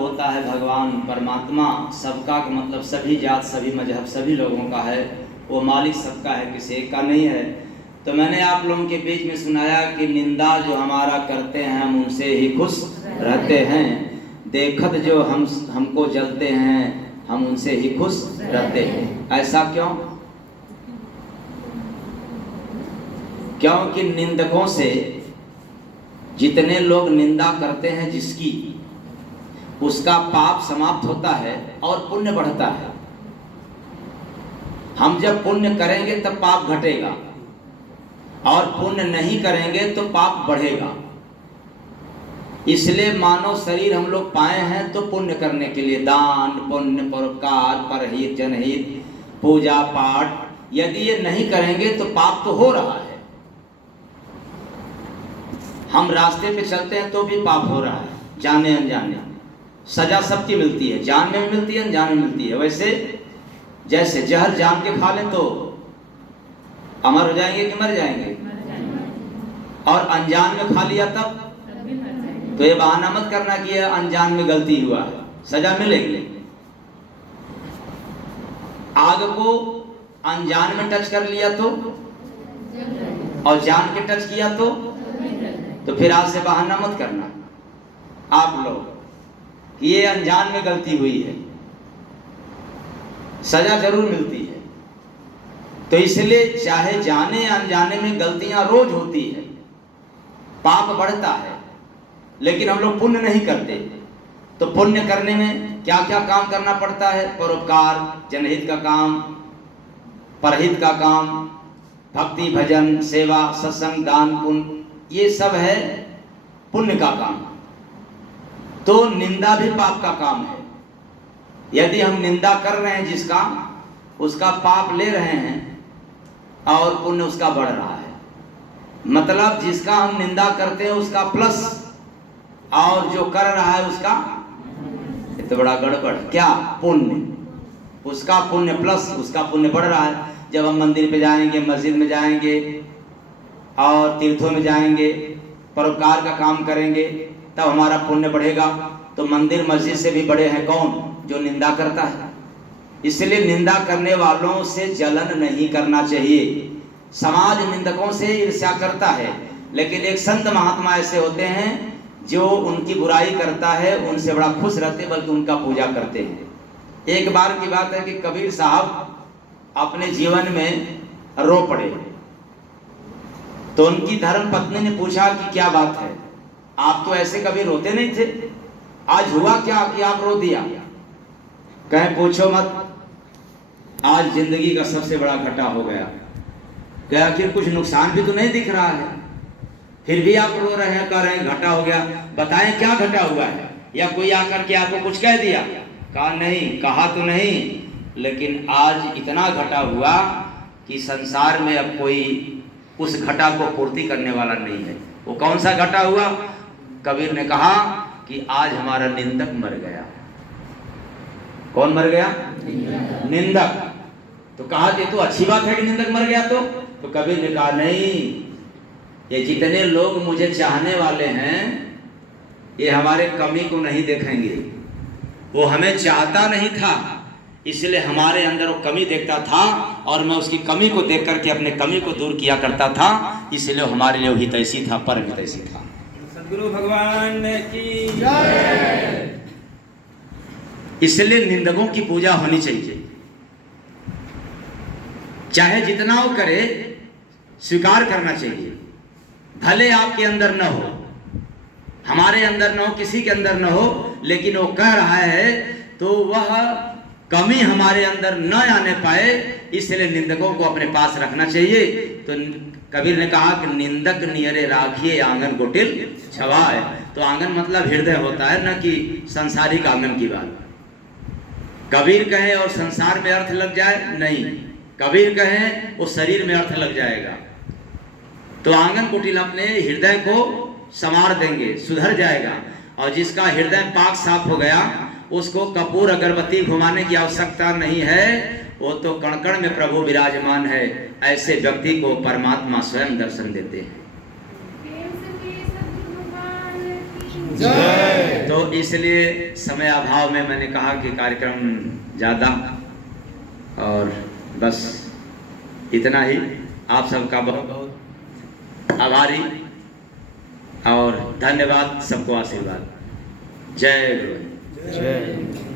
होता है भगवान परमात्मा सबका मतलब सभी जात सभी मजहब सभी लोगों का है, वो मालिक सबका है, किसी एक का नहीं है। तो मैंने आप लोगों के बीच में सुनाया कि निंदा जो हमारा करते हैं हम उनसे ही खुश रहते हैं, देखत जो हमको जलते हैं हम उनसे ही खुश रहते हैं। ऐसा क्यों? क्योंकि निंदकों से जितने लोग निंदा करते हैं जिसकी, उसका पाप समाप्त होता है और पुण्य बढ़ता है। हम जब पुण्य करेंगे तब पाप घटेगा और पुण्य नहीं करेंगे तो पाप बढ़ेगा। इसलिए मानव शरीर हम लोग पाए हैं तो पुण्य करने के लिए, दान पुण्य परोपकार परहित जनहित पूजा पाठ, यदि ये नहीं करेंगे तो पाप तो हो रहा है। हम रास्ते पे चलते हैं तो भी पाप हो रहा है, जाने अनजाने। सजा सबकी मिलती है, जान में मिलती है अनजान में मिलती है। वैसे जैसे जहर जान के खा लें तो अमर हो जाएंगे कि मर जाएंगे, और अनजान में खा लिया तब तो ये बहाना मत करना कि ये अनजान में गलती हुआ है, सजा मिलेगी। आग को अनजान में टच कर लिया तो और जान के टच किया तो फिर आज से बहाना मत करना आप लोग कि ये अनजान में गलती हुई है, सजा जरूर मिलती है। तो इसलिए चाहे जाने अनजाने में गलतियां रोज होती है, पाप बढ़ता है, लेकिन हम लोग पुण्य नहीं करते। तो पुण्य करने में क्या क्या काम करना पड़ता है? परोपकार, जनहित का काम, परहित का काम, भक्ति भजन सेवा सत्संग दान पुण्य, ये सब है पुण्य का काम। तो निंदा भी पाप का काम है। यदि हम निंदा कर रहे हैं जिसका, उसका पाप ले रहे हैं और पुण्य उसका बढ़ रहा है। मतलब जिसका हम निंदा करते हैं उसका प्लस, और जो कर रहा है उसका तो बड़ा गड़बड़। क्या? पुण्य, उसका पुण्य प्लस उसका पुण्य बढ़ रहा है। जब हम मंदिर पे जाएंगे, मस्जिद में जाएंगे और तीर्थों में जाएंगे, परोपकार का काम करेंगे, तब हमारा पुण्य बढ़ेगा। तो मंदिर मस्जिद से भी बड़े हैं कौन? जो निंदा करता है। इसलिए निंदा करने वालों से जलन नहीं करना चाहिए। समाज निंदकों से ईर्ष्या करता है, लेकिन एक संत महात्मा ऐसे होते हैं जो उनकी बुराई करता है उनसे बड़ा खुश रहते, बल्कि उनका पूजा करते हैं। एक बार की बात है कि कबीर साहब अपने जीवन में रो पड़े। तो उनकी धर्म पत्नी ने पूछा कि क्या बात है, आप तो ऐसे कभी रोते नहीं थे, आज हुआ क्या कि आप रो दिया? कहे पूछो मत, आज जिंदगी का सबसे बड़ा घाटा हो गया। क्या आखिर कुछ नुकसान भी तो नहीं दिख रहा है, फिर भी आप रो रहे हैं, कह रहे हैं घाटा हो गया। बताएं क्या घाटा हुआ है? या कोई आकर के आपको कुछ कह दिया? कहा नहीं, कहा तो नहीं, लेकिन आज इतना घाटा हुआ कि संसार में अब कोई उस घटा को पूर्ति करने वाला नहीं है। वो कौन सा घटा हुआ? कबीर ने कहा कि आज हमारा निंदक मर गया। कौन मर गया? निंदक। तो कहा ये तो अच्छी बात है कि निंदक मर गया। तो कबीर ने कहा नहीं, ये जितने लोग मुझे चाहने वाले हैं ये हमारे कमी को नहीं देखेंगे। वो हमें चाहता नहीं था, इसलिए हमारे अंदर वो कमी देखता था और मैं उसकी कमी को देख करके अपने कमी को दूर किया करता था, इसलिए हमारे लिए हितैषी था, परम हितैषी था। सद्गुरु भगवान की जय। इसलिए निंदकों की पूजा होनी चाहिए, चाहे जितना वो करे स्वीकार करना चाहिए। भले आपके अंदर न हो, हमारे अंदर न हो, किसी के अंदर न हो, लेकिन वो कह रहा है तो वह कमी हमारे अंदर न आने पाए, इसलिए निंदकों को अपने पास रखना चाहिए। तो कबीर ने कहा कि निंदक नियरे राखिए आंगन कुटिल छवाए। तो आंगन मतलब हृदय होता है, न कि संसारिक आंगन की बात। कबीर कहे और संसार में अर्थ लग जाए, नहीं। कबीर कहे वो शरीर में अर्थ लग जाएगा। तो आंगन कुटिल अपने हृदय को संवार देंगे, सुधर जाएगा। और जिसका हृदय पाक साफ हो गया, उसको कपूर अगरबत्ती घुमाने की आवश्यकता नहीं है, वो तो कण कण में प्रभु विराजमान है। ऐसे व्यक्ति को परमात्मा स्वयं दर्शन देते हैं। जय। तो इसलिए समय अभाव में मैंने कहा कि कार्यक्रम ज़्यादा, और बस इतना ही। आप सबका बहुत बहुत आभारी और धन्यवाद। सबको आशीर्वाद। जय गुरु। जय